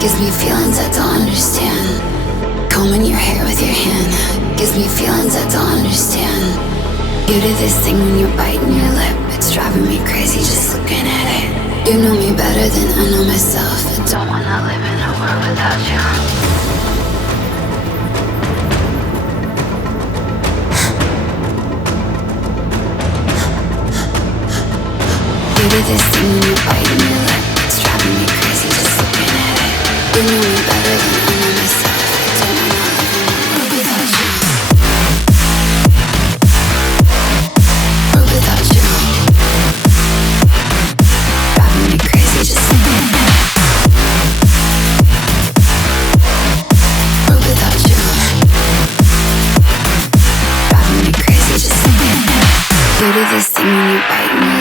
gives me feelings I don't understand. Combing your hair with your hand gives me feelings I don't understand. You do this thing when you're biting your lip, it's driving me crazy just looking at it. You know me better than I know myself. I don't wanna live in a world without you. You do this thing when you're biting your lip, it's driving me crazy just looking at it. You know me better than I know myself. I don't wanna live in a world without you. World without you. Driving me crazy just looking at it. World without you. Driving me crazy just looking at it. You do this thing when you're biting your